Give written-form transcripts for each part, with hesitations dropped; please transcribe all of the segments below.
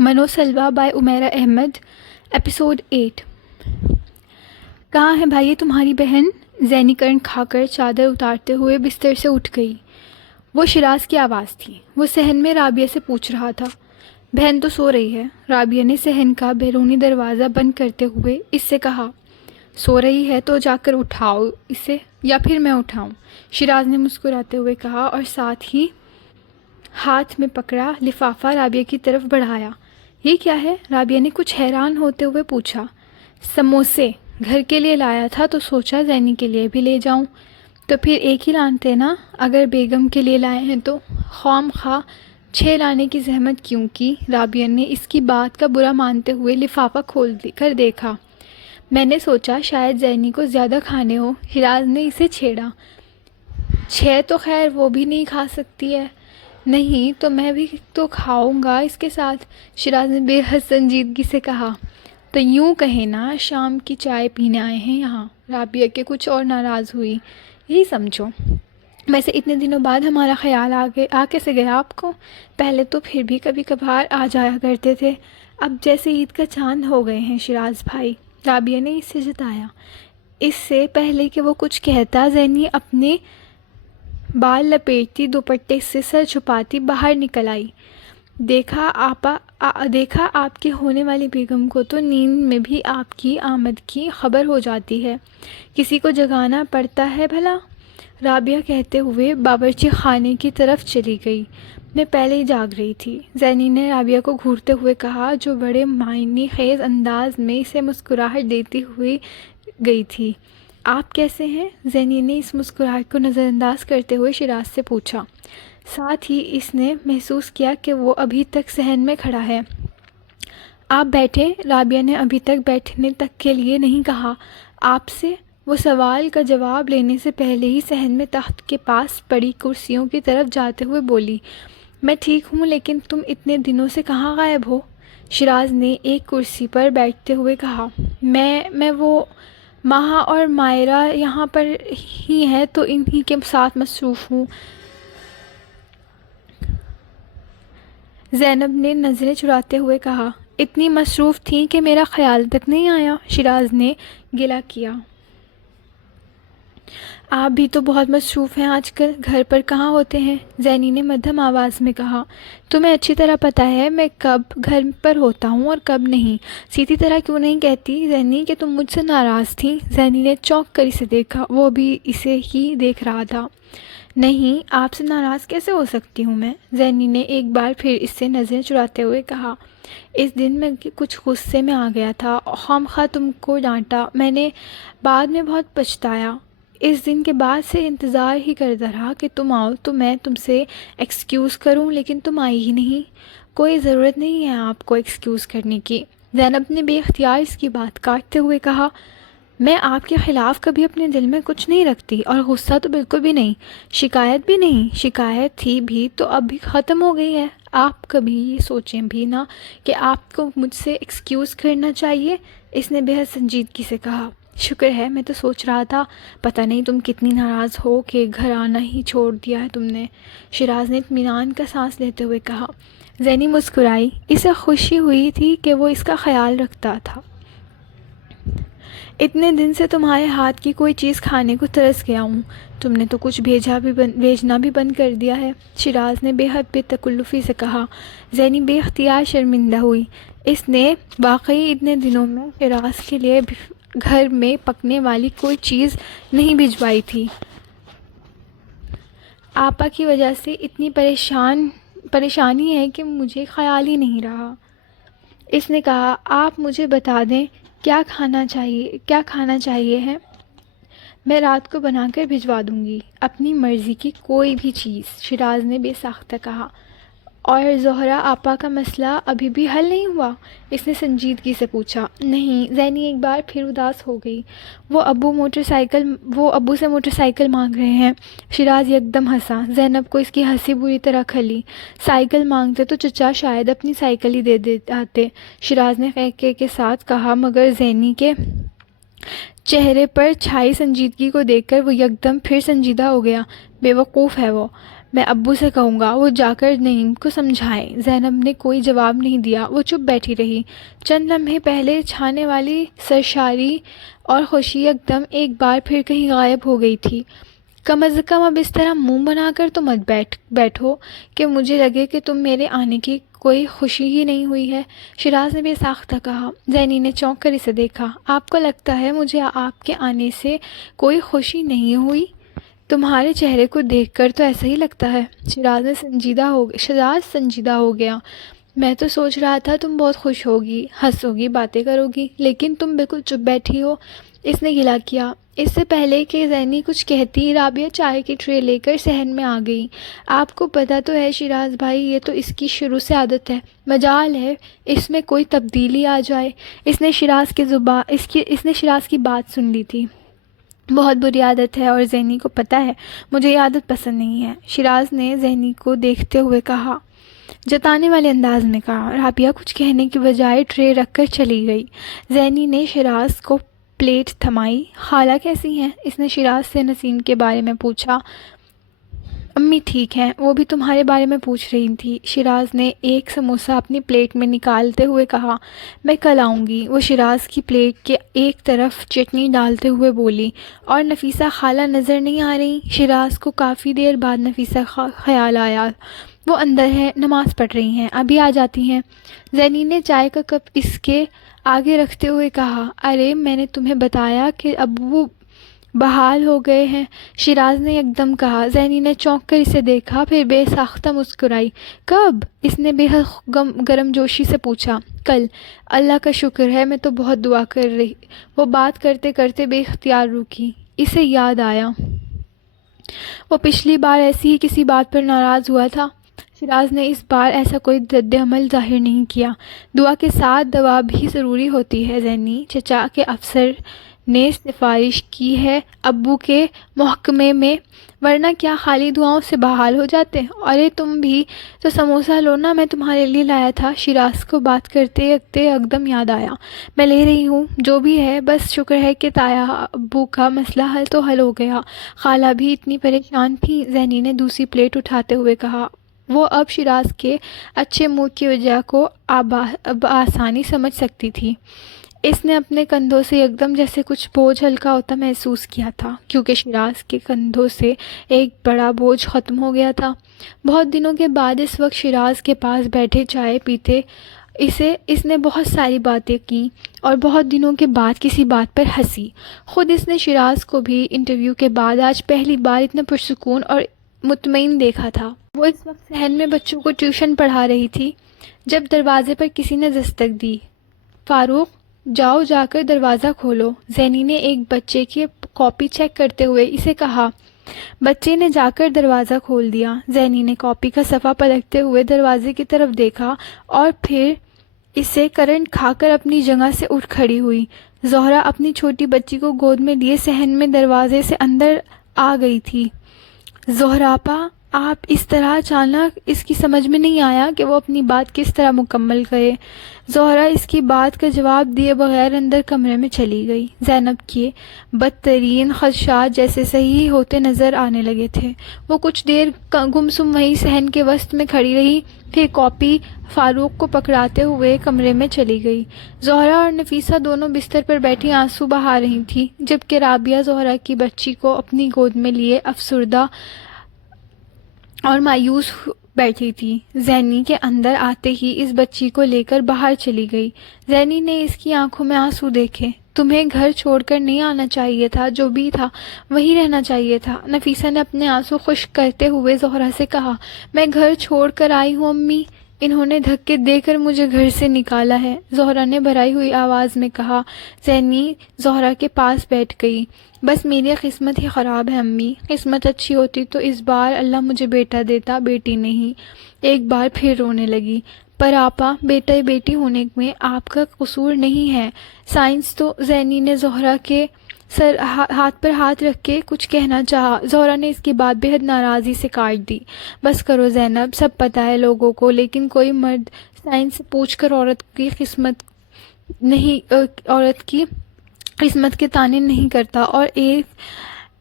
منو سلوا by Umera Ahmad, episode 8۔ کہاں ہے بھائی تمہاری بہن؟ زینی کرن کھا کر چادر اتارتے ہوئے بستر سے اٹھ گئی۔ وہ شیراز کی آواز تھی۔ وہ صحن میں رابعہ سے پوچھ رہا تھا۔ بہن تو سو رہی ہے، رابعہ نے صحن کا بیرونی دروازہ بند کرتے ہوئے اس سے کہا۔ سو رہی ہے تو جا کر اٹھاؤ اسے، یا پھر میں اٹھاؤں؟ شیراز نے مسکراتے ہوئے کہا اور ساتھ ہی ہاتھ میں پکڑا لفافہ رابعہ کی طرف بڑھایا۔ یہ کیا ہے؟ رابعہ نے کچھ حیران ہوتے ہوئے پوچھا۔ سموسے گھر کے لیے لایا تھا تو سوچا زینی کے لیے بھی لے جاؤں۔ تو پھر ایک ہی لانتے نا، اگر بیگم کے لیے لائے ہیں تو خواہ مخواہ 6 لانے کی زحمت کیوں کی؟ رابعہ نے اس کی بات کا برا مانتے ہوئے لفافہ کھول کر دیکھا۔ میں نے سوچا شاید زینی کو زیادہ کھانے ہو، شیراز نے اسے چھیڑا۔ 6 تو خیر وہ بھی نہیں کھا سکتی ہے۔ نہیں تو میں بھی تو کھاؤں گا اس کے ساتھ، شیراز نے بے حد سنجیدگی سے کہا۔ تو یوں کہیں نا شام کی چائے پینے آئے ہیں یہاں؟ رابعہ کے کچھ اور ناراض ہوئی۔ یہی سمجھو۔ ویسے اتنے دنوں بعد ہمارا خیال آ کیسے گیا آپ کو؟ پہلے تو پھر بھی کبھی کبھار آ جایا کرتے تھے، اب جیسے عید کا چاند ہو گئے ہیں شیراز بھائی، رابعہ نے اس سے جتایا۔ اس سے پہلے کہ وہ کچھ کہتا، زینی اپنے بال لپیٹتی دوپٹے سے سر چھپاتی باہر نکل آئی۔ دیکھا آپ کے ہونے والی بیگم کو تو نیند میں بھی آپ کی آمد کی خبر ہو جاتی ہے، کسی کو جگانا پڑتا ہے بھلا؟ رابعہ کہتے ہوئے باورچی خانے کی طرف چلی گئی۔ میں پہلے ہی جاگ رہی تھی، زینی نے رابعہ کو گھورتے ہوئے کہا، جو بڑے معنی خیز انداز میں اسے مسکراہٹ دیتی ہوئی گئی تھی۔ آپ کیسے ہیں؟ زینی نے اس مسکراہٹ کو نظر انداز کرتے ہوئے شیراز سے پوچھا۔ ساتھ ہی اس نے محسوس کیا کہ وہ ابھی تک صحن میں کھڑا ہے۔ آپ بیٹھیں، رابعہ نے ابھی تک بیٹھنے تک کے لیے نہیں کہا۔ آپ سے؟ وہ سوال کا جواب لینے سے پہلے ہی صحن میں تخت کے پاس پڑی کرسیوں کی طرف جاتے ہوئے بولی۔ میں ٹھیک ہوں، لیکن تم اتنے دنوں سے کہاں غائب ہو؟ شیراز نے ایک کرسی پر بیٹھتے ہوئے کہا۔ میں وہ ماہا اور مائرہ یہاں پر ہی ہیں تو انہی کے ساتھ مصروف ہوں۔ زینب نے نظریں چراتے ہوئے کہا۔ اتنی مصروف تھیں کہ میرا خیال تک نہیں آیا، شیراز نے گلہ کیا۔ آپ بھی تو بہت مصروف ہیں آج کل، گھر پر کہاں ہوتے ہیں؟ زینی نے مدھم آواز میں کہا۔ تمہیں اچھی طرح پتہ ہے میں کب گھر پر ہوتا ہوں اور کب نہیں۔ سیدھی طرح کیوں نہیں کہتی زینی کہ تم مجھ سے ناراض تھیں؟ زینی نے چونک کر اسے دیکھا، وہ بھی اسے ہی دیکھ رہا تھا۔ نہیں، آپ سے ناراض کیسے ہو سکتی ہوں میں؟ زینی نے ایک بار پھر اس سے نظریں چراتے ہوئے کہا۔ اس دن میں کچھ غصے میں آ گیا تھا، خواہ مخواہ تم کو ڈانٹا، میں نے بعد میں بہت پچھتایا۔ اس دن کے بعد سے انتظار ہی کرتا رہا کہ تم آؤ تو میں تم سے ایکسکیوز کروں، لیکن تم آئی ہی نہیں۔ کوئی ضرورت نہیں ہے آپ کو ایکسکیوز کرنے کی، زینب نے بے اختیار اس کی بات کاٹتے ہوئے کہا۔ میں آپ کے خلاف کبھی اپنے دل میں کچھ نہیں رکھتی، اور غصہ تو بالکل بھی نہیں، شکایت بھی نہیں۔ شکایت تھی بھی تو اب بھی ختم ہو گئی ہے۔ آپ کبھی یہ سوچیں بھی نہ کہ آپ کو مجھ سے ایکسکیوز کرنا چاہیے، اس نے بے حد سنجیدگی سے کہا۔ شکر ہے، میں تو سوچ رہا تھا پتہ نہیں تم کتنی ناراض ہو کہ گھر آنا ہی چھوڑ دیا ہے تم نے، شیراز نے اطمینان کا سانس لیتے ہوئے کہا۔ زینی مسکرائی، اسے خوشی ہوئی تھی کہ وہ اس کا خیال رکھتا تھا۔ اتنے دن سے تمہارے ہاتھ کی کوئی چیز کھانے کو ترس گیا ہوں، تم نے تو کچھ بھیجنا بھی بند کر دیا ہے، شیراز نے بے حد بے تکلفی سے کہا۔ زینی بے اختیار شرمندہ ہوئی۔ اس نے واقعی اتنے دنوں میں شیراز کے لیے گھر میں پکنے والی کوئی چیز نہیں بھجوائی تھی۔ آپا کی وجہ سے اتنی پریشانی ہے کہ مجھے خیال ہی نہیں رہا، اس نے کہا۔ آپ مجھے بتا دیں کیا کھانا چاہیے ہے، میں رات کو بنا کر بھجوا دوں گی، اپنی مرضی کی کوئی بھی چیز، شیراز نے بے ساختہ کہا۔ اور زہرہ آپا کا مسئلہ ابھی بھی حل نہیں ہوا، اس نے سنجیدگی سے پوچھا۔ نہیں، زینی ایک بار پھر اداس ہو گئی۔ وہ ابو سے موٹر سائیکل مانگ رہے ہیں، شیراز یکدم ہنسا۔ زینب کو اس کی ہنسی بری طرح کھلی۔ سائیکل مانگتے تو چچا شاید اپنی سائیکل ہی دے آتے، شیراز نے خیکے کے ساتھ کہا، مگر زینی کے چہرے پر چھائی سنجیدگی کو دیکھ کر وہ یکدم پھر سنجیدہ ہو گیا۔ بے وقوف ہے وہ، میں ابو سے کہوں گا وہ جا کر نعیم کو سمجھائیں۔ زینب نے کوئی جواب نہیں دیا، وہ چپ بیٹھی رہی۔ چند لمحے پہلے چھانے والی سرشاری اور خوشی یکدم ایک بار پھر کہیں غائب ہو گئی تھی۔ کم از کم اب اس طرح منہ بنا کر تو مت بیٹھو کہ مجھے لگے کہ تم میرے آنے کی کوئی خوشی ہی نہیں ہوئی ہے، شیراز نے بے ساختہ کہا۔ زینی نے چونک کر اسے دیکھا۔ آپ کو لگتا ہے مجھے آپ کے آنے سے کوئی خوشی نہیں ہوئی؟ تمہارے چہرے کو دیکھ کر تو ایسا ہی لگتا ہے۔ شیراز سنجیدہ ہو گیا۔ میں تو سوچ رہا تھا تم بہت خوش ہوگی، ہنسو گی، باتیں کرو گی، لیکن تم بالکل چپ بیٹھی ہو۔ اس نے گلا کیا۔ اس سے پہلے کہ زینی کچھ کہتی، رابعہ چائے کی ٹرے لے کر صحن میں آ گئی۔ آپ کو پتہ تو ہے شیراز بھائی، یہ تو اس کی شروع سے عادت ہے، مجال ہے اس میں کوئی تبدیلی آ جائے۔ اس نے شیراز کی بات سن لی تھی۔ بہت بری عادت ہے اور زینی کو پتہ ہے مجھے یہ عادت پسند نہیں ہے، شیراز نے زینی کو دیکھتے ہوئے کہا، جتانے والے انداز میں کہا۔ رابعہ کچھ کہنے کی بجائے ٹرے رکھ کر چلی گئی۔ زینی نے شیراز کو پلیٹ تھمائی۔ خالہ کیسی ہیں؟ اس نے شیراز سے نسیم کے بارے میں پوچھا۔ امی ٹھیک ہیں، وہ بھی تمہارے بارے میں پوچھ رہی تھی۔ شیراز نے ایک سموسہ اپنی پلیٹ میں نکالتے ہوئے کہا، میں کل آؤں گی۔ وہ شیراز کی پلیٹ کے ایک طرف چٹنی ڈالتے ہوئے بولی، اور نفیسہ خالہ نظر نہیں آ رہی؟ شیراز کو کافی دیر بعد نفیسہ خیال آیا۔ وہ اندر ہیں، نماز پڑھ رہی ہیں، ابھی آ جاتی ہیں۔ زینی نے چائے کا کپ اس کے آگے رکھتے ہوئے کہا، ارے میں نے تمہیں بتایا کہ ابو بحال ہو گئے ہیں، شیراز نے یکدم کہا۔ زینی نے چونک کر اسے دیکھا، پھر بے ساختہ مسکرائی۔ کب؟ اس نے بے حد گرم جوشی سے پوچھا۔ کل۔ اللہ کا شکر ہے، میں تو بہت دعا کر رہی۔ وہ بات کرتے کرتے بے اختیار رکی۔ اسے یاد آیا وہ پچھلی بار ایسی ہی کسی بات پر ناراض ہوا تھا۔ شیراز نے اس بار ایسا کوئی رد عمل ظاہر نہیں کیا۔ دعا کے ساتھ دوا بھی ضروری ہوتی ہے زینی، چچا کے افسر نے سفارش کی ہے ابو کے محکمے میں، ورنہ کیا خالی دعاؤں سے بحال ہو جاتے؟ ارے تم بھی تو سموسہ لو نا، میں تمہارے لیے لایا تھا۔ شیراز کو بات کرتے یکدم یاد آیا۔ میں لے رہی ہوں، جو بھی ہے، بس شکر ہے کہ تایا ابو کا مسئلہ تو حل ہو گیا۔ خالہ بھی اتنی پریشان تھی، زینی نے دوسری پلیٹ اٹھاتے ہوئے کہا۔ وہ اب شیراز کے اچھے موڈ کی وجہ کو بآسانی سمجھ سکتی تھی۔ اس نے اپنے کندھوں سے یکدم جیسے کچھ بوجھ ہلکا ہوتا محسوس کیا تھا، کیونکہ شیراز کے کندھوں سے ایک بڑا بوجھ ختم ہو گیا تھا۔ بہت دنوں کے بعد اس وقت شیراز کے پاس بیٹھے چائے پیتے اس نے بہت ساری باتیں کی اور بہت دنوں کے بعد کسی بات پر ہنسی۔ خود اس نے شیراز کو بھی انٹرویو کے بعد آج پہلی بار اتنا پرسکون اور مطمئن دیکھا تھا۔ وہ اس وقت صحن میں بچوں کو ٹیوشن پڑھا رہی تھی جب دروازے پر کسی نے دستک دی۔ فاروق، جاؤ جا کر دروازہ کھولو، زینی نے ایک بچے کی کاپی چیک کرتے ہوئے اسے کہا۔ بچے نے جا کر دروازہ کھول دیا۔ زینی نے کاپی کا صفحہ پلٹتے ہوئے دروازے کی طرف دیکھا اور پھر اسے کرنٹ کھا کر اپنی جگہ سے اٹھ کھڑی ہوئی۔ زہرا اپنی چھوٹی بچی کو گود میں لیے صحن میں دروازے سے اندر آ گئی تھی۔ زہراپا، آپ اس طرح اچانک، اس کی سمجھ میں نہیں آیا کہ وہ اپنی بات کس طرح مکمل کرے۔ زہرا اس کی بات کا جواب دیے بغیر اندر کمرے میں چلی گئی۔ زینب کے بدترین خدشات جیسے صحیح ہوتے نظر آنے لگے تھے۔ وہ کچھ دیر گمسم وہیں صحن کے وسط میں کھڑی رہی، پھر کاپی فاروق کو پکڑاتے ہوئے کمرے میں چلی گئی۔ زہرا اور نفیسہ دونوں بستر پر بیٹھی آنسو بہا رہی تھیں، جبکہ رابعہ زہرا کی بچی کو اپنی گود میں لیے افسردہ اور مایوس بیٹھی تھی۔ زینی کے اندر آتے ہی اس بچی کو لے کر باہر چلی گئی۔ زینی نے اس کی آنکھوں میں آنسو دیکھے۔ تمہیں گھر چھوڑ کر نہیں آنا چاہیے تھا، جو بھی تھا وہیں رہنا چاہیے تھا، نفیسہ نے اپنے آنسو خشک کرتے ہوئے زہرا سے کہا۔ میں گھر چھوڑ کر آئی ہوں امی، انہوں نے دھکے دے کر مجھے گھر سے نکالا ہے، زہرا نے بھرائی ہوئی آواز میں کہا۔ زینی زہرا کے پاس بیٹھ گئی۔ بس میری قسمت ہی خراب ہے امی، قسمت اچھی ہوتی تو اس بار اللہ مجھے بیٹا دیتا، بیٹی نہیں۔ ایک بار پھر رونے لگی۔ پر آپا، بیٹا بیٹی ہونے میں آپ کا قصور نہیں ہے، سائنس تو۔ زینی نے زہرا کے ہاتھ پر ہاتھ رکھ کے کچھ کہنا چاہا، زہرا نے اس کی بات بے حد ناراضی سے کاٹ دی۔ بس کرو زینب، سب پتہ ہے لوگوں کو، لیکن کوئی مرد سائنس سے پوچھ کر عورت کی قسمت کے تعین نہیں کرتا، اور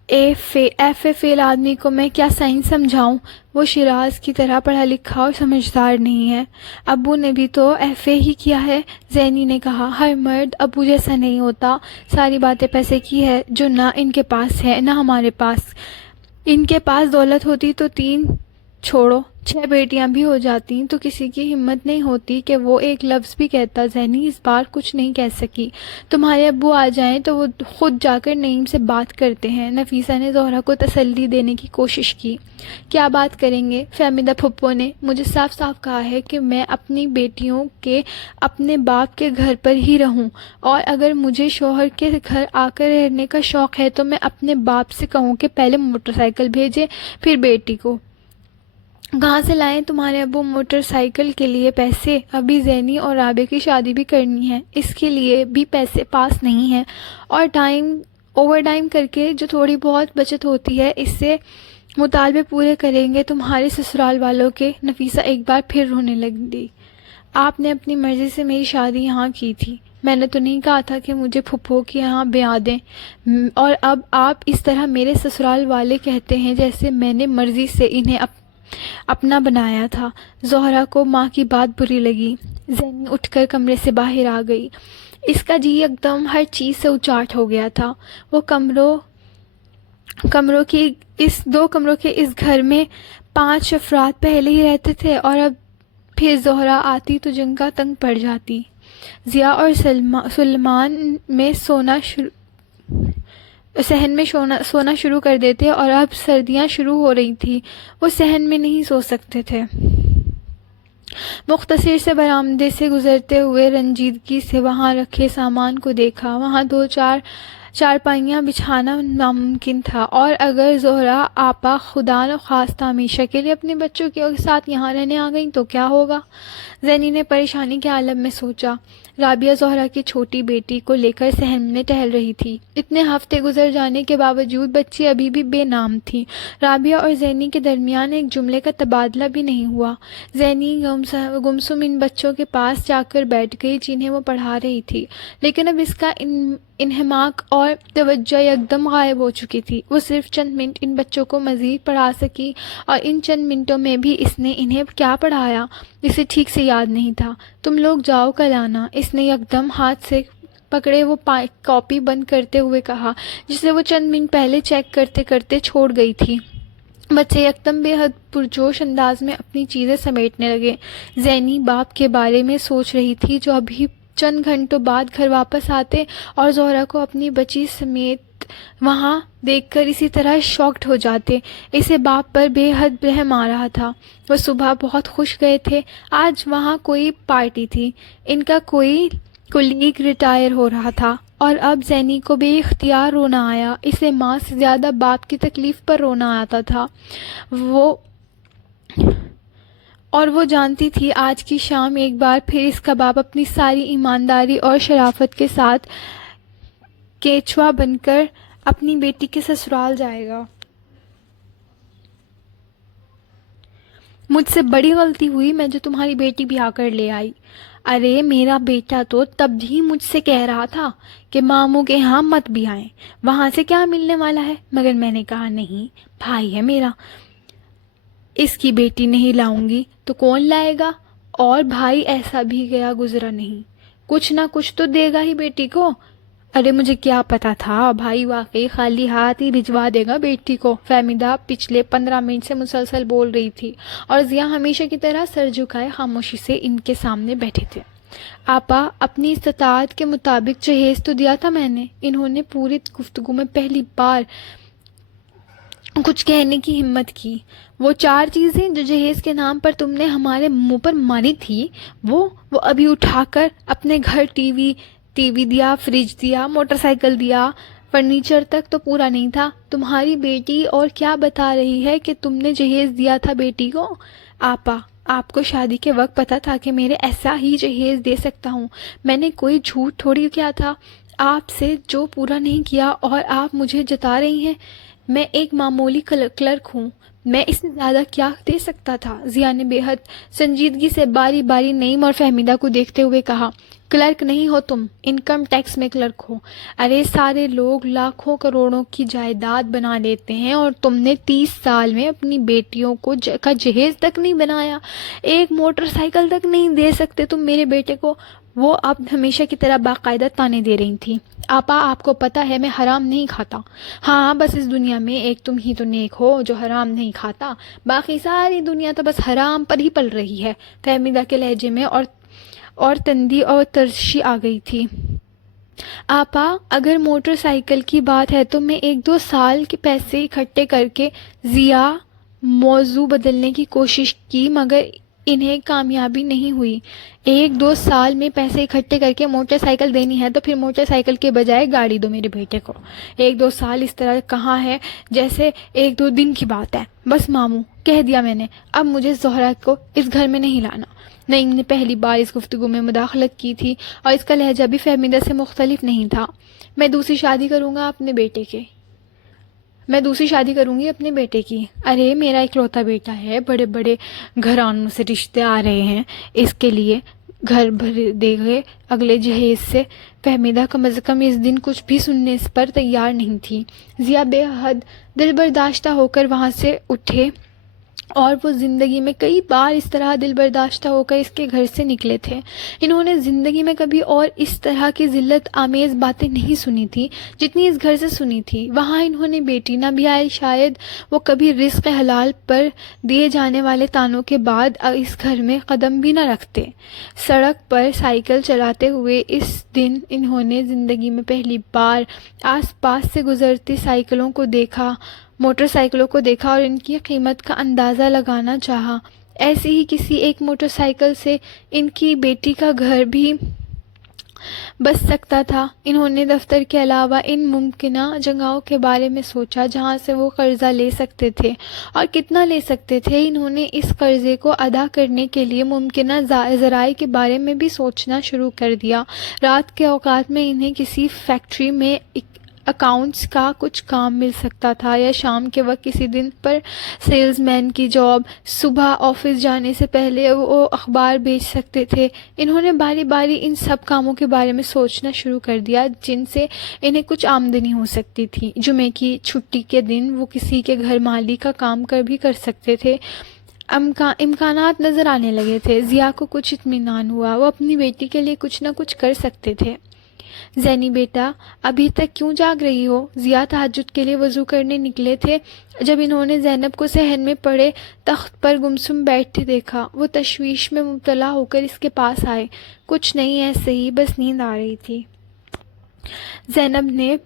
ایف اے فیل آدمی کو میں کیا سائنس سمجھاؤں؟ وہ شیراز کی طرح پڑھا لکھا اور سمجھدار نہیں ہے۔ ابو نے بھی تو ایف اے ہی کیا ہے، زینی نے کہا۔ ہر مرد ابو جیسا نہیں ہوتا، ساری باتیں پیسے کی ہے جو نہ ان کے پاس ہے نہ ہمارے پاس۔ ان کے پاس دولت ہوتی تو 3 چھوڑو 6 بیٹیاں بھی ہو جاتی تو کسی کی ہمت نہیں ہوتی کہ وہ ایک لفظ بھی کہتا۔ زینی اس بار کچھ نہیں کہہ سکی۔ تمہارے ابو آ جائیں تو وہ خود جا کر نعیم سے بات کرتے ہیں، نفیسہ نے زہرہ کو تسلی دینے کی کوشش کی۔ کیا بات کریں گے؟ فہمیدہ پھپھو نے مجھے صاف صاف کہا ہے کہ میں اپنی بیٹیوں کے اپنے باپ کے گھر پر ہی رہوں، اور اگر مجھے شوہر کے گھر آ کر رہنے کا شوق ہے تو میں اپنے باپ سے کہوں کہ پہلے موٹر سائیکل بھیجے پھر بیٹی کو۔ کہاں سے لائیں تمہارے ابو موٹر سائیکل کے لیے پیسے؟ ابھی زینی اور رابعہ کی شادی بھی کرنی ہے، اس کے لیے بھی پیسے پاس نہیں ہیں، اور اوور ٹائم کر کے جو تھوڑی بہت بچت ہوتی ہے اس سے مطالبے پورے کریں گے تمہارے سسرال والوں کے۔ نفیسہ ایک بار پھر رونے لگی۔ آپ نے اپنی مرضی سے میری شادی یہاں کی تھی، میں نے تو نہیں کہا تھا کہ مجھے پھپھو کے یہاں بیاہ دیں، اور اب آپ اس طرح میرے سسرال والے کہتے ہیں جیسے میں نے مرضی سے انہیں اپنا بنایا تھا۔ زہرہ کو ماں کی بات بری لگی۔ زینی اٹھ کر کمرے سے باہر آ گئی۔ اس کا جی ایک دم ہر چیز سے اچاٹ ہو گیا تھا۔ وہ دو کمروں کے اس گھر میں 5 افراد پہلے ہی رہتے تھے، اور اب پھر زہرہ آتی تو جگہ تنگ پڑ جاتی۔ ضیاء اور سلمان میں صحن میں سونا شروع کر دیتے، اور اب سردیاں شروع ہو رہی تھیں، وہ صحن میں نہیں سو سکتے تھے۔ مختصر سے برآمدے سے گزرتے ہوئے رنجیدگی سے وہاں رکھے سامان کو دیکھا۔ وہاں 2 چارپائیاں بچھانا ناممکن تھا، اور اگر زہرہ آپا خدا نخواستہ ہمیشہ کے لیے اپنے بچوں کے ساتھ یہاں رہنے آ گئیں تو کیا ہوگا؟ زینی نے پریشانی کے عالم میں سوچا۔ رابعہ زہرہ کی چھوٹی بیٹی کو لے کر صحن میں ٹہل رہی تھی۔ اتنے ہفتے گزر جانے کے باوجود بچی ابھی بھی بے نام تھی۔ رابعہ اور زینی کے درمیان ایک جملے کا تبادلہ بھی نہیں ہوا۔ زینی گمسم ان بچوں کے پاس جا کر بیٹھ گئی جنہیں وہ پڑھا رہی تھی، لیکن اب اس کا انہماک اور توجہ یکدم غائب ہو چکی تھی۔ وہ صرف چند منٹ ان بچوں کو مزید پڑھا سکی، اور ان چند منٹوں میں بھی اس نے انہیں کیا پڑھایا اسے ٹھیک سے یاد نہیں تھا۔ تم لوگ جاؤ کل آنا، اس نے یکدم ہاتھ سے پکڑے وہ کاپی بند کرتے ہوئے کہا جسے وہ چند منٹ پہلے چیک کرتے کرتے چھوڑ گئی تھی۔ بچے یکدم بے حد پرجوش انداز میں اپنی چیزیں سمیٹنے لگے۔ زینی باپ کے بارے میں سوچ رہی تھی جو ابھی چند گھنٹوں بعد گھر واپس آتے اور زہرہ کو اپنی بچی سمیت وہاں دیکھ کر اسی طرح شاکڈ ہو جاتے۔ اسے باپ پر بے حد رحم آ رہا تھا۔ وہ صبح بہت خوش گئے تھے، آج وہاں کوئی پارٹی تھی، ان کا کوئی کولیگ ریٹائر ہو رہا تھا، اور اب زینی کو بے اختیار رونا آیا۔ اسے ماں سے زیادہ باپ کی تکلیف پر رونا آتا تھا، اور وہ جانتی تھی آج کی شام ایک بار پھر اس کا باپ اپنی ساری ایمانداری اور شرافت کے ساتھ کیچوا بن کر اپنی بیٹی کے سسرال جائے گا۔ مجھ سے بڑی غلطی ہوئی میں جو تمہاری بیٹی بھی آ کر لے آئی۔ ارے میرا بیٹا تو تب بھی مجھ سے کہہ رہا تھا کہ ماموں کے ہاں مت بھی آئیں، وہاں سے کیا ملنے والا ہے، مگر میں نے کہا نہیں، بھائی ہے میرا، اس کی بیٹی نہیں لاؤں گی تو کون لائے گا، اور بھائی ایسا بھی گیا گزرا نہیں، کچھ نہ کچھ تو دے گا ہی بیٹی کو۔ ارے مجھے کیا پتا تھا بھائی واقعی خالی ہاتھ ہی بھجوا دے گا بیٹی کو۔ فہمیدہ پچھلے 15 منٹ سے مسلسل بول رہی تھی، اور ضیاء ہمیشہ کی طرح سر جھکائے خاموشی سے ان کے سامنے بیٹھے تھے۔ آپا اپنی استطاعت کے مطابق جہیز تو دیا تھا میں نے۔ انہوں نے پوری گفتگو میں پہلی بار کچھ کہنے کی ہمت کی۔ وہ 4 چیزیں جو جہیز کے نام پر تم نے ہمارے منہ پر ماری تھی، وہ ابھی اٹھا کر اپنے گھر ٹی وی دیا، فریج دیا، موٹر سائیکل دیا، فرنیچر تک تو پورا نہیں تھا۔ تمہاری بیٹی اور کیا بتا رہی ہے کہ تم نے جہیز دیا تھا بیٹی کو۔ آپا آپ کو شادی کے وقت پتا تھا کہ میرے ایسا ہی جہیز دے سکتا ہوں، میں نے کوئی جھوٹ تھوڑی کیا تھا آپ سے جو پورا نہیں کیا، اور آپ مجھے جتا رہی ہیں میں ایک معمولی کلرک ہوں، میں اس سے زیادہ کیا دے سکتا تھا؟ ضیاء نے بے حد سنجیدگی سے باری باری نعیم اور فہمیدہ کو دیکھتے ہوئے کہا۔ کلرک نہیں ہو تم، انکم ٹیکس میں کلرک ہو۔ ارے سارے لوگ لاکھوں کروڑوں کی جائیداد بنا لیتے ہیں اور تم نے 30 سال میں اپنی بیٹیوں کا جہیز تک نہیں بنایا، ایک موٹر سائیکل تک نہیں دے سکتے تم میرے بیٹے کو۔ وہ اب ہمیشہ کی طرح باقاعدہ تانے دے رہی تھی۔ آپا آپ کو پتہ ہے میں حرام نہیں کھاتا۔ ہاں بس اس دنیا میں ایک تم ہی تو نیک ہو جو حرام نہیں کھاتا، باقی ساری دنیا تو بس حرام پر ہی پل رہی ہے۔ فہمیدہ کے لہجے میں اور تندی اور ترشی آ گئی تھی۔ آپا اگر موٹر سائیکل کی بات ہے تو میں 1-2 سال کے پیسے اکٹھے کر کے ضیا موضوع بدلنے کی کوشش کی مگر انہیں کامیابی نہیں ہوئی۔ 1-2 سال میں پیسے اکٹھے کر کے موٹر سائیکل دینی ہے تو پھر موٹر سائیکل کے بجائے گاڑی دو میرے بیٹے کو۔ 1-2 سال اس طرح کہاں ہے جیسے 1-2 دن کی بات ہے۔ بس ماموں کہہ دیا میں نے، اب مجھے زہرا کو اس گھر میں نہیں لانا۔ نعیم نے پہلی بار اس گفتگو میں مداخلت کی تھی اور اس کا لہجہ بھی فہمیدہ سے مختلف نہیں تھا۔ میں دوسری شادی کروں گی اپنے بیٹے کی۔ ارے میرا اکلوتا بیٹا ہے، بڑے بڑے گھرانوں سے رشتے آ رہے ہیں، اس کے لیے گھر بھر دے گئے اگلے جہیز سے۔ فہمیدہ کم از کم اس دن کچھ بھی سننے پر تیار نہیں تھی۔ ضیا بے حد دل برداشتہ ہو کر وہاں سے اٹھے اور وہ زندگی میں کئی بار اس طرح دل برداشتہ ہو کر اس کے گھر سے نکلے تھے۔ انہوں نے زندگی میں کبھی اور اس طرح کی ذلت آمیز باتیں نہیں سنی تھی جتنی اس گھر سے سنی تھی۔ وہاں انہوں نے بیٹی نہ بھی آئی، شاید وہ کبھی رزق حلال پر دیے جانے والے تانوں کے بعد اس گھر میں قدم بھی نہ رکھتے۔ سڑک پر سائیکل چلاتے ہوئے اس دن انہوں نے زندگی میں پہلی بار آس پاس سے گزرتی موٹر سائیکلوں کو دیکھا اور ان کی قیمت کا اندازہ لگانا چاہا۔ ایسی ہی کسی ایک موٹر سائیکل سے ان کی بیٹی کا گھر بھی بچ سکتا تھا۔ انہوں نے دفتر کے علاوہ ان ممکنہ جگہوں کے بارے میں سوچا جہاں سے وہ قرضہ لے سکتے تھے اور کتنا لے سکتے تھے۔ انہوں نے اس قرضے کو ادا کرنے کے لیے ممکنہ ذرائع کے بارے میں بھی سوچنا شروع کر دیا۔ رات کے اوقات میں انہیں کسی فیکٹری میں اکاؤنٹس کا کچھ کام مل سکتا تھا یا شام کے وقت کسی دن پر سیلز مین کی جاب۔ صبح آفس جانے سے پہلے وہ اخبار بیچ سکتے تھے۔ انہوں نے باری باری ان سب کاموں کے بارے میں سوچنا شروع کر دیا جن سے انہیں کچھ آمدنی ہو سکتی تھی۔ جمعے کی چھٹی کے دن وہ کسی کے گھر مالی کا کام بھی کر سکتے تھے۔ امکانات نظر آنے لگے تھے۔ ضیا کو کچھ اطمینان ہوا، وہ اپنی بیٹی کے لیے کچھ نہ کچھ کر سکتے تھے۔ زینی بیٹا ابھی تک کیوں جاگ رہی ہو؟ ضیا تہجد کے لیے وضو کرنے نکلے تھے جب انہوں نے زینب کو صحن میں پڑے تخت پر گمسم بیٹھے دیکھا۔ وہ تشویش میں مبتلا ہو کر اس کے پاس آئے۔ کچھ نہیں، ایسے ہی بس نیند آ رہی تھی۔ زینب نے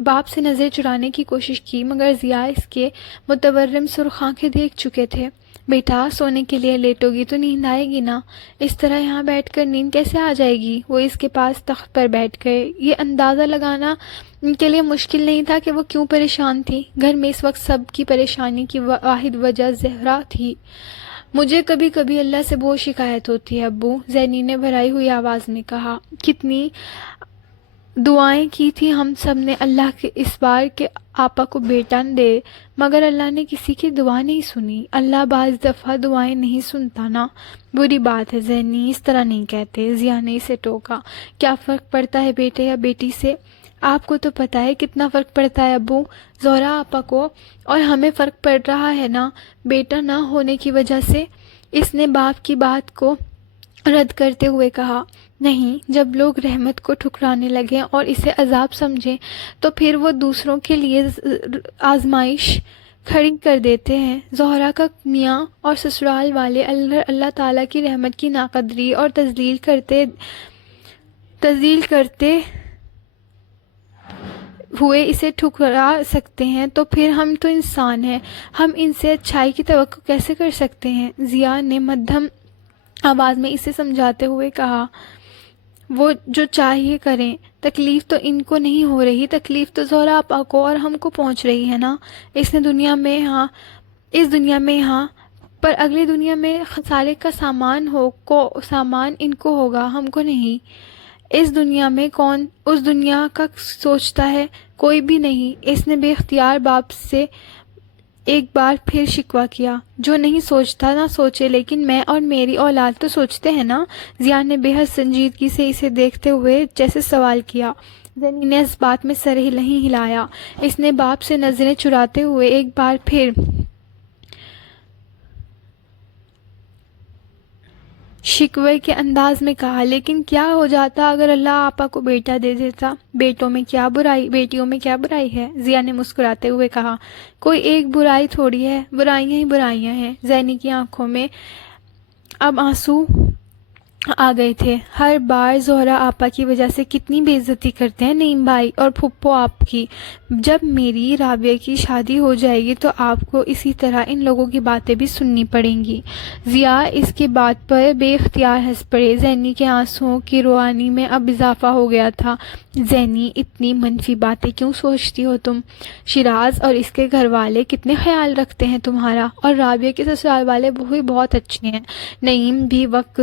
باپ سے نظر چرانے کی کوشش کی مگر ضیا اس کے متورم سرخ آنکھیں دیکھ چکے تھے۔ بیٹا سونے کے لیے لیٹو گی تو نیند آئے گی نا، اس طرح یہاں بیٹھ کر نیند کیسے آ جائے گی؟ وہ اس کے پاس تخت پر بیٹھ گئے۔ یہ اندازہ لگانا ان کے لیے مشکل نہیں تھا کہ وہ کیوں پریشان تھی۔ گھر میں اس وقت سب کی پریشانی کی واحد وجہ زہرا تھی۔ مجھے کبھی کبھی اللہ سے بہت شکایت ہوتی ہے ابو، زینی نے بھرائی ہوئی آواز میں کہا۔ کتنی دعائیں کی تھی ہم سب نے اللہ کے اس بار کہ آپا کو بیٹا دے، مگر اللہ نے کسی کی دعا نہیں سنی۔ اللہ بعض دفعہ دعائیں نہیں سنتا نا۔ بری بات ہے زینی، اس طرح نہیں کہتے، ضیا نے اسے ٹوکا۔ کیا فرق پڑتا ہے بیٹے یا بیٹی سے؟ آپ کو تو پتہ ہے کتنا فرق پڑتا ہے ابو، زہرا آپا کو اور ہمیں فرق پڑ رہا ہے نا بیٹا نہ ہونے کی وجہ سے۔ اس نے باپ کی بات کو رد کرتے ہوئے کہا۔ نہیں، جب لوگ رحمت کو ٹھکرانے لگیں اور اسے عذاب سمجھیں تو پھر وہ دوسروں کے لیے آزمائش کھڑی کر دیتے ہیں۔ زہرا کا میاں اور سسرال والے اللہ تعالیٰ کی رحمت کی ناقدری اور تذلیل کرتے ہوئے اسے ٹھکرا سکتے ہیں تو پھر ہم تو انسان ہیں، ہم ان سے اچھائی کی توقع کیسے کر سکتے ہیں؟ ضیا نے مدھم آواز میں اسے سمجھاتے ہوئے کہا۔ وہ جو چاہیے کریں، تکلیف تو ان کو نہیں ہو رہی، تکلیف تو زہرا آپا کو اور ہم کو پہنچ رہی ہے نا۔ اس دنیا میں ہاں، پر اگلی دنیا میں خسارے کا سامان ان کو ہوگا، ہم کو نہیں۔ اس دنیا میں کون اس دنیا کا سوچتا ہے؟ کوئی بھی نہیں۔ اس نے بے اختیار باپ سے ایک بار پھر شکوہ کیا۔ جو نہیں سوچتا نہ سوچے، لیکن میں اور میری اولاد تو سوچتے ہیں نا؟ ضیاء نے بے حد سنجیدگی سے اسے دیکھتے ہوئے جیسے سوال کیا۔ زینی نے اس بات میں سر نہیں ہلایا۔ اس نے باپ سے نظریں چراتے ہوئے ایک بار پھر شکوے کے انداز میں کہا، لیکن کیا ہو جاتا اگر اللہ آپا کو بیٹا دے دیتا؟ بیٹیوں میں کیا برائی ہے؟ ضیاء نے مسکراتے ہوئے کہا، کوئی ایک برائی تھوڑی ہے، برائیاں ہی برائیاں ہیں۔ زینی کی آنکھوں میں اب آنسو آ گئے تھے۔ ہر بار زہرا آپا کی وجہ سے کتنی بے عزتی کرتے ہیں نعیم بھائی اور پھپھو آپ کی۔ جب میری رابعہ کی شادی ہو جائے گی تو آپ کو اسی طرح ان لوگوں کی باتیں بھی سننی پڑیں گی۔ ضیاء اس کی بات پر بے اختیار ہنس پڑے۔ زینی کے آنسوؤں کی روانی میں اب اضافہ ہو گیا تھا۔ زینی، اتنی منفی باتیں کیوں سوچتی ہو تم؟ شیراز اور اس کے گھر والے کتنے خیال رکھتے ہیں تمہارا، اور رابعہ کے سسرال والے بھی بہت اچھے ہیں۔ نعیم بھی وقت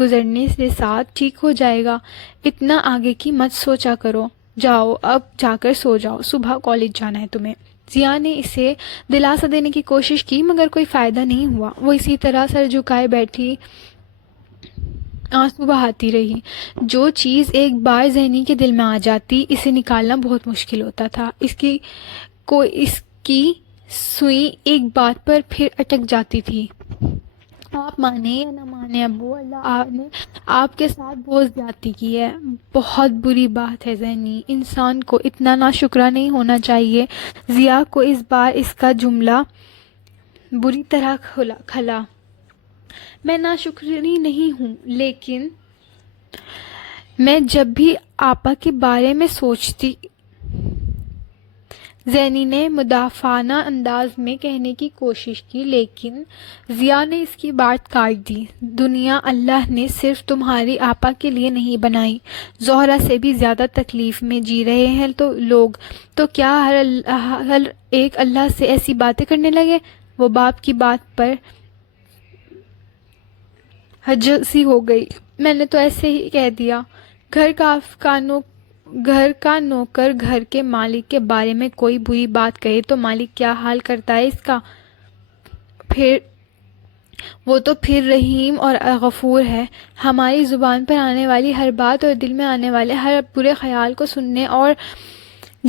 گزرنے کے ساتھ ٹھیک ہو جائے گا۔ اتنا آگے کی مت سوچا کرو۔ جاؤ اب جا کر سو جاؤ، صبح کالج جانا ہے تمہیں۔ ضیاء نے اسے دلاسا دینے کی کوشش کی مگر کوئی فائدہ نہیں ہوا۔ وہ اسی طرح سر جھکائے بیٹھی آنسو بہاتی رہی۔ جو چیز ایک بار زینی کے دل میں آ جاتی اسے نکالنا بہت مشکل ہوتا تھا۔ اس کی سوئی ایک بات پر پھر اٹک جاتی تھی۔ آپ مانے یا نہ مانے ابو، اللہ نے آپ کے ساتھ بہت زیادتی کی ہے۔ بہت بری بات ہے زینی، انسان کو اتنا ناشکرا نہیں ہونا چاہیے۔ ضیاء کو اس بار اس کا جملہ بری طرح کھلا۔ میں ناشکری نہیں ہوں، لیکن میں جب بھی آپا کے بارے میں سوچتی، زینی نے مدافعانہ انداز میں کہنے کی کوشش کی، لیکن ضیاء نے اس کی بات کاٹ دی۔ دنیا اللہ نے صرف تمہاری آپا کے لیے نہیں بنائی، زہرا سے بھی زیادہ تکلیف میں جی رہے ہیں تو لوگ، تو کیا ہر ایک اللہ سے ایسی باتیں کرنے لگے؟ وہ باپ کی بات پر حجسی ہو گئی۔ میں نے تو ایسے ہی کہہ دیا۔ گھر کا نوکر گھر کے مالک کے بارے میں کوئی بری بات کہے تو مالک کیا حال کرتا ہے اس کا؟ وہ تو پھر رحیم اور غفور ہے۔ ہماری زبان پر آنے والی ہر بات اور دل میں آنے والے ہر برے خیال کو سننے اور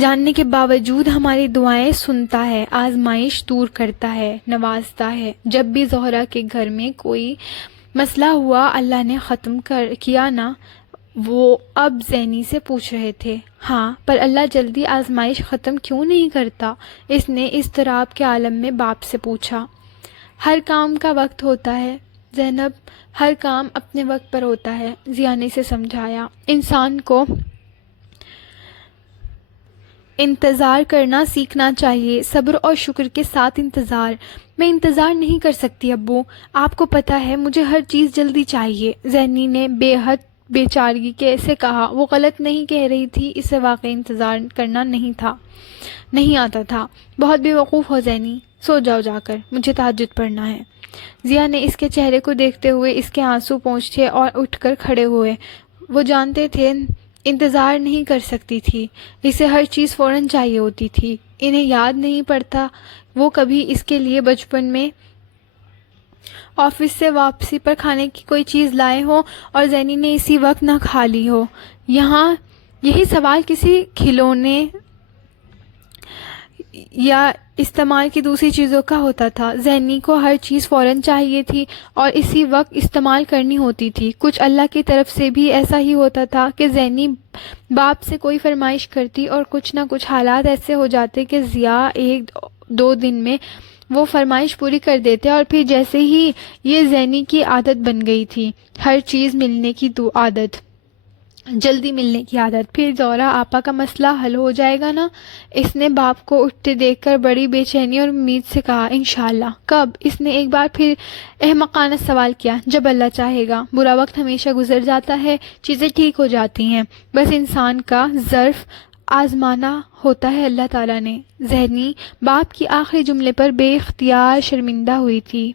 جاننے کے باوجود ہماری دعائیں سنتا ہے، آزمائش دور کرتا ہے، نوازتا ہے۔ جب بھی زہرا کے گھر میں کوئی مسئلہ ہوا اللہ نے ختم کیا نا؟ وہ اب زینی سے پوچھ رہے تھے۔ ہاں، پر اللہ جلدی آزمائش ختم کیوں نہیں کرتا؟ اس نے اضطراب کے عالم میں باپ سے پوچھا۔ ہر کام کا وقت ہوتا ہے زینب، ہر کام اپنے وقت پر ہوتا ہے، ضیاء نے اسے سمجھایا۔ انسان کو انتظار کرنا سیکھنا چاہیے، صبر اور شکر کے ساتھ انتظار۔ میں انتظار نہیں کر سکتی ابو، آپ کو پتہ ہے مجھے ہر چیز جلدی چاہیے، زینی نے بے حد بے چارگی سے کہا۔ وہ غلط نہیں کہہ رہی تھی، اسے واقعی انتظار کرنا نہیں آتا تھا۔ بہت بے وقوف ہو زینی، سو جاؤ جا کر، مجھے تہجد پڑھنا ہے۔ ضیاء نے اس کے چہرے کو دیکھتے ہوئے اس کے آنسو پوچھے اور اٹھ کر کھڑے ہوئے۔ وہ جانتے تھے انتظار نہیں کر سکتی تھی، اسے ہر چیز فوراً چاہیے ہوتی تھی۔ انہیں یاد نہیں پڑتا وہ کبھی اس کے لیے بچپن میں آفس سے واپسی پر کھانے کی کوئی چیز لائے ہو اور زینی نے اسی وقت نہ کھا لی ہو۔ یہی سوال کسی کھلونے یا استعمال کی دوسری چیزوں کا ہوتا تھا۔ زینی کو ہر چیز فوراً چاہیے تھی اور اسی وقت استعمال کرنی ہوتی تھی۔ کچھ اللہ کی طرف سے بھی ایسا ہی ہوتا تھا کہ زینی باپ سے کوئی فرمائش کرتی اور کچھ نہ کچھ حالات ایسے ہو جاتے کہ ضیاء ایک دو دن میں وہ فرمائش پوری کر دیتے، اور پھر جیسے ہی یہ زینی کی عادت بن گئی تھی، ہر چیز ملنے کی عادت، جلدی ملنے کی عادت۔ پھر زہرا آپا کا مسئلہ حل ہو جائے گا نا؟ اس نے باپ کو اٹھتے دیکھ کر بڑی بے چینی اور امید سے کہا۔ انشاءاللہ۔ کب؟ اس نے ایک بار پھر احمقانہ سوال کیا۔ جب اللہ چاہے گا۔ برا وقت ہمیشہ گزر جاتا ہے، چیزیں ٹھیک ہو جاتی ہیں، بس انسان کا ظرف آزمانا ہوتا ہے اللہ تعالیٰ نے۔ ذہنی باپ کی آخری جملے پر بے اختیار شرمندہ ہوئی تھی۔